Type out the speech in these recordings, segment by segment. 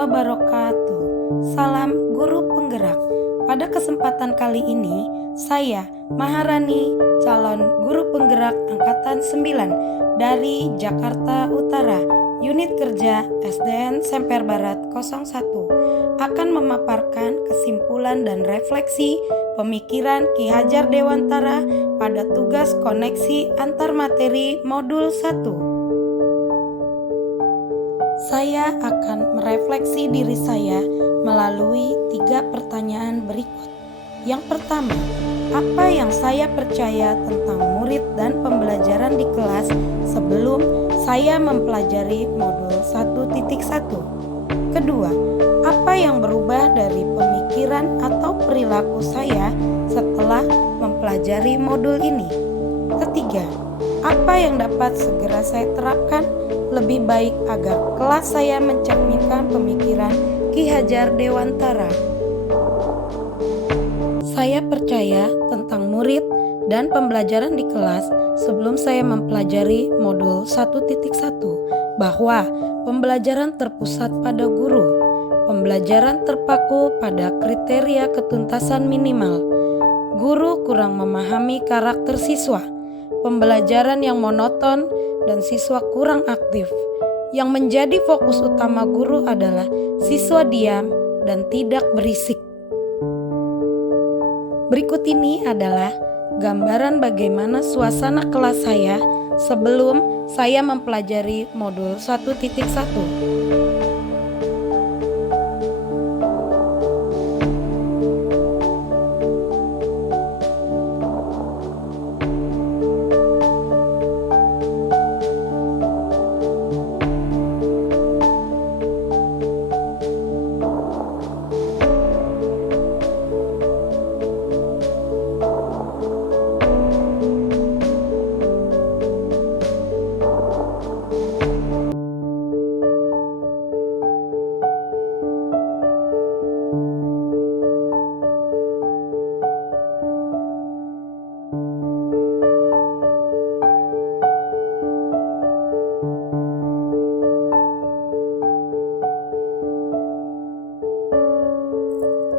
wabarakatuh. Salam guru penggerak. Pada kesempatan kali ini, saya Maharani, calon guru penggerak angkatan 9 dari Jakarta Utara, unit kerja SDN Semper Barat 01, akan memaparkan kesimpulan dan refleksi pemikiran Ki Hajar Dewantara pada tugas koneksi antar materi modul 1. Saya akan merefleksi diri saya melalui 3 pertanyaan berikut. Yang pertama, apa yang saya percaya tentang murid dan pembelajaran di kelas sebelum saya mempelajari modul 1.1? Kedua, apa yang berubah dari pemikiran atau perilaku saya setelah mempelajari modul ini? Ketiga, apa yang dapat segera saya terapkan lebih baik agar kelas saya mencerminkan pemikiran Ki Hajar Dewantara? Saya percaya tentang murid dan pembelajaran di kelas sebelum saya mempelajari modul 1.1 bahwa pembelajaran terpusat pada guru. Pembelajaran terpaku pada kriteria ketuntasan minimal. Guru kurang memahami karakter siswa. Pembelajaran yang monoton dan siswa kurang aktif. Yang menjadi fokus utama guru adalah siswa diam dan tidak berisik. Berikut ini adalah gambaran bagaimana suasana kelas saya sebelum saya mempelajari modul 1.1.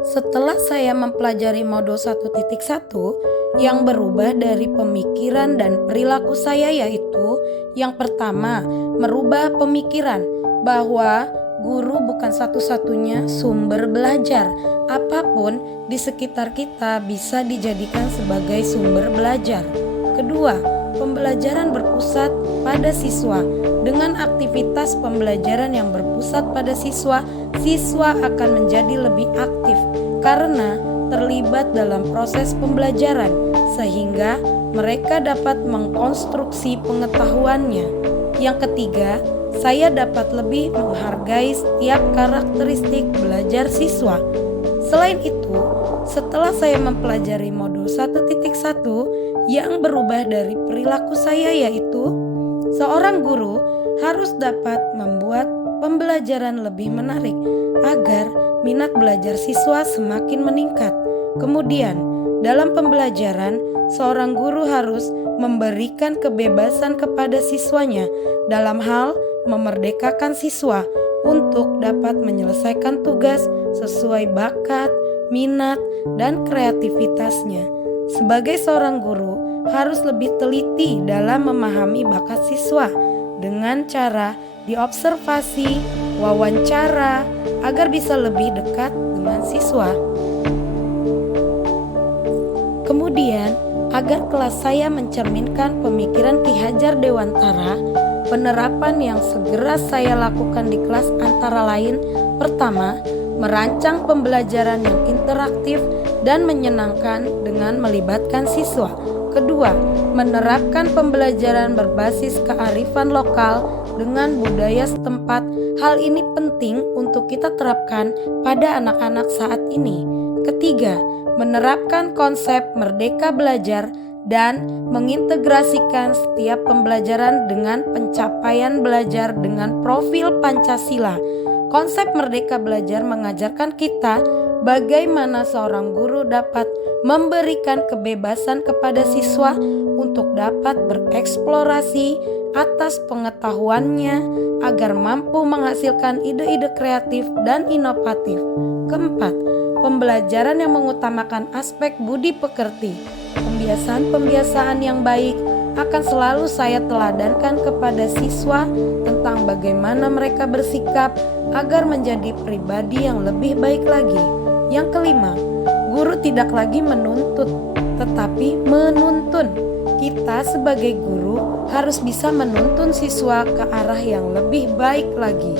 Setelah saya mempelajari modul 1.1, yang berubah dari pemikiran dan perilaku saya yaitu yang pertama, merubah pemikiran bahwa guru bukan satu-satunya sumber belajar. Apapun di sekitar kita bisa dijadikan sebagai sumber belajar. Kedua, pembelajaran berpusat pada siswa. Dengan aktivitas pembelajaran yang berpusat pada siswa, siswa akan menjadi lebih aktif karena terlibat dalam proses pembelajaran, sehingga mereka dapat mengkonstruksi pengetahuannya. Yang ketiga, saya dapat lebih menghargai setiap karakteristik belajar siswa. Selain itu, setelah saya mempelajari modul 1.1, yang berubah dari perilaku saya yaitu seorang guru harus dapat membuat pembelajaran lebih menarik agar minat belajar siswa semakin meningkat. Kemudian, dalam pembelajaran, seorang guru harus memberikan kebebasan kepada siswanya dalam hal memerdekakan siswa untuk dapat menyelesaikan tugas sesuai bakat, minat, dan kreativitasnya. Sebagai seorang guru, harus lebih teliti dalam memahami bakat siswa dengan cara diobservasi, wawancara, agar bisa lebih dekat dengan siswa. Kemudian, agar kelas saya mencerminkan pemikiran Ki Hajar Dewantara, penerapan yang segera saya lakukan di kelas antara lain: pertama, merancang pembelajaran yang interaktif dan menyenangkan dengan melibatkan siswa. Kedua, menerapkan pembelajaran berbasis kearifan lokal dengan budaya setempat. Hal ini penting untuk kita terapkan pada anak-anak saat ini. Ketiga, menerapkan konsep merdeka belajar dan mengintegrasikan setiap pembelajaran dengan pencapaian belajar dengan profil Pancasila. Konsep merdeka belajar mengajarkan kita bagaimana seorang guru dapat memberikan kebebasan kepada siswa untuk dapat bereksplorasi atas pengetahuannya agar mampu menghasilkan ide-ide kreatif dan inovatif. Keempat, pembelajaran yang mengutamakan aspek budi pekerti. Pembiasaan-pembiasaan yang baik akan selalu saya teladankan kepada siswa tentang bagaimana mereka bersikap agar menjadi pribadi yang lebih baik lagi. Yang kelima, guru tidak lagi menuntut, tetapi menuntun. Kita sebagai guru harus bisa menuntun siswa ke arah yang lebih baik lagi.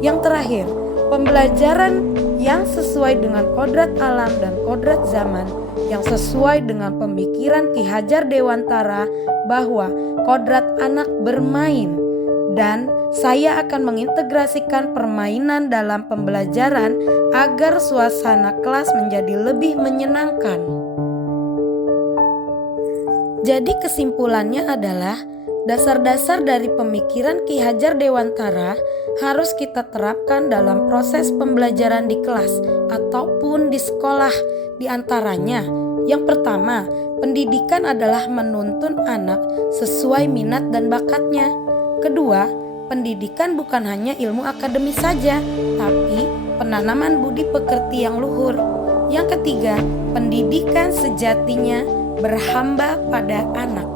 Yang terakhir, pembelajaran yang sesuai dengan kodrat alam dan kodrat zaman, yang sesuai dengan pemikiran Ki Hajar Dewantara bahwa kodrat anak bermain, dan saya akan mengintegrasikan permainan dalam pembelajaran agar suasana kelas menjadi lebih menyenangkan. Jadi kesimpulannya adalah dasar-dasar dari pemikiran Ki Hajar Dewantara harus kita terapkan dalam proses pembelajaran di kelas ataupun di sekolah. Di antaranya, yang pertama, pendidikan adalah menuntun anak sesuai minat dan bakatnya. Kedua, pendidikan bukan hanya ilmu akademis saja, tapi penanaman budi pekerti yang luhur. Yang ketiga, pendidikan sejatinya berhamba pada anak.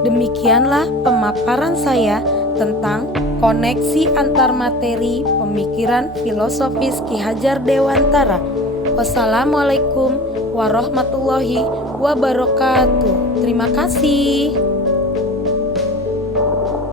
Demikianlah pemaparan saya tentang koneksi antar materi pemikiran filosofis Ki Hajar Dewantara. Wassalamualaikum warahmatullahi wabarakatuh. Terima kasih.